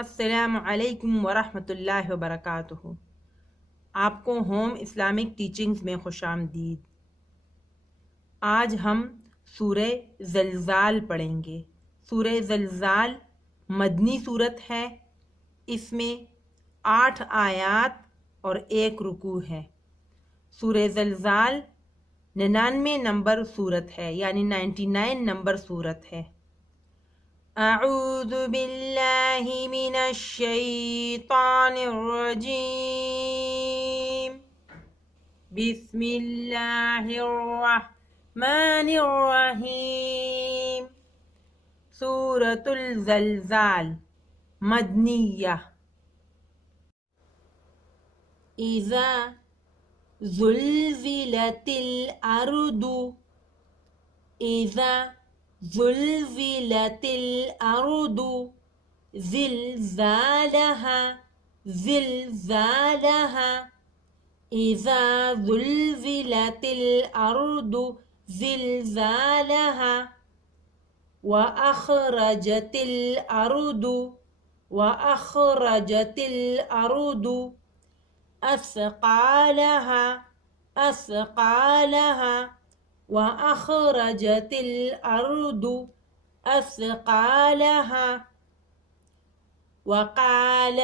السلام علیکم ورحمۃ اللہ وبرکاتہ۔ آپ کو ہوم اسلامک ٹیچنگز میں خوش آمدید۔ آج ہم سورہ زلزال پڑھیں گے۔ سورہ زلزال مدنی صورت ہے۔ اس میں 8 آیات اور 1 رکوع ہے۔ سورہ زلزال 99 نمبر صورت ہے، یعنی 99 نمبر صورت ہے۔ اعوذ باللہ من الشیطان الرجیم، بسم اللہ الرحمن الرحیم۔ سورۃ الزلزال مدنیہ۔ اذا زلزلت الارض، اذا زلزلت الارض زلزالها زلزالها، اذا زلزلت الارض زلزالها واخرجت الارض واخرجت الارض اثقالها اثقالها وأخرجت الأرض أثقالها وقال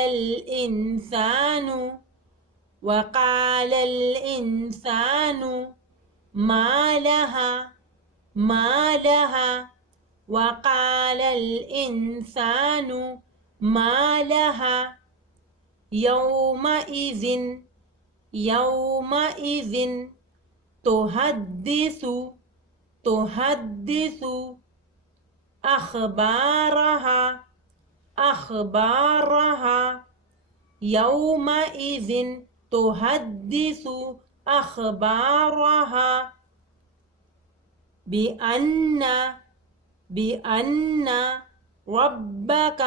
الإنسان ما لها ما لها وقال الإنسان ما لها يومئذ يومئذ تحدث أخبارها أخبارها يومئذ تحدث أخبارها بأن ربك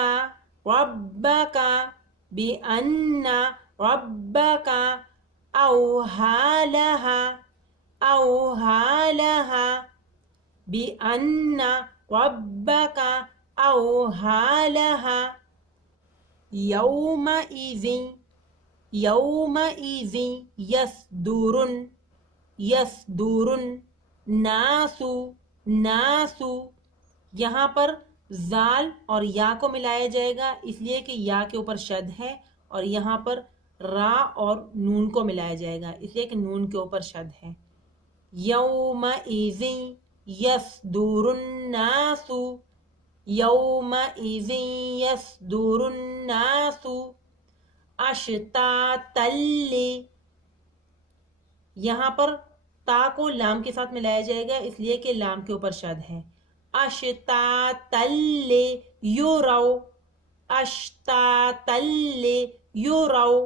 بأن ربك أوحى لها أوحى لها بأن ربك أوحى لها يومئذ يصدر الناس یہاں پر زال اور یا کو ملایا جائے گا، اس لیے کہ یا کے اوپر شد ہے، اور یہاں پر را اور نون کو ملایا جائے گا، اس لیے کہ نون کے اوپر شد ہے۔ یومئذ یصدر الناس یومئذ یصدر الناس اشتاتا، یہاں پر تا کو لام کے ساتھ ملایا جائے گا، اس لیے کہ لام کے اوپر شد ہے۔ اشتاتا یروا اشتاتا یروا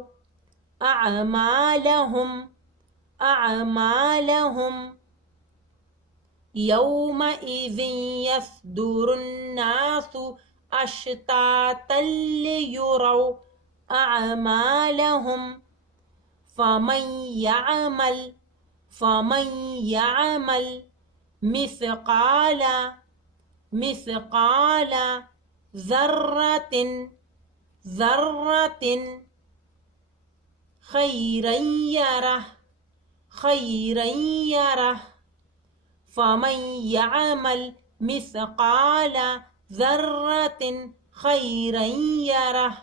أعمالهم يومئذ يصدر الناس أشتاتا ليروا أعمالهم فمن يعمل مثقال ذرة خيرا يره فمن يعمل مثقال ذرة خيرا يره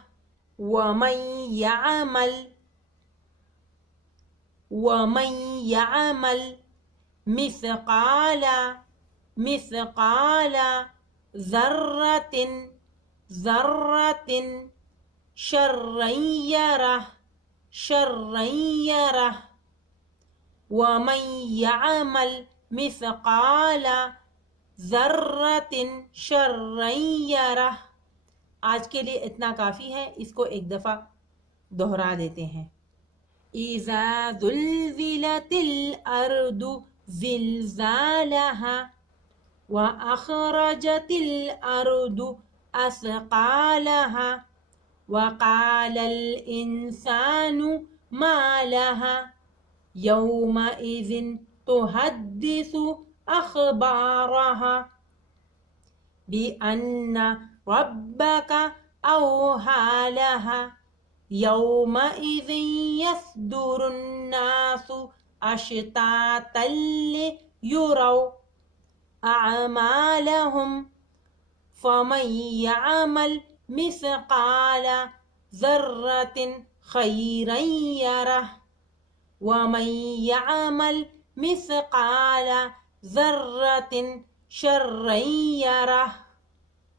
ومن يعمل مثقال ذرة شرا يره ومن يعمل مثقال ذرة شرا يره۔ آج کے لیے اتنا کافی ہے، اس کو ایک دفعہ دہرا دیتے ہیں۔ اذا زلزلت الارض زلزالها واخرجت الارض اثقالها وقال الانسان ما لها يومئذ تحدث أخبارها بأن ربك أوحى لها يومئذ يصدر الناس أشتاتا ليروا أعمالهم فمن يعمل مثقال ذرة خيرا يره ومن يعمل مثقال ذرة شرا يره.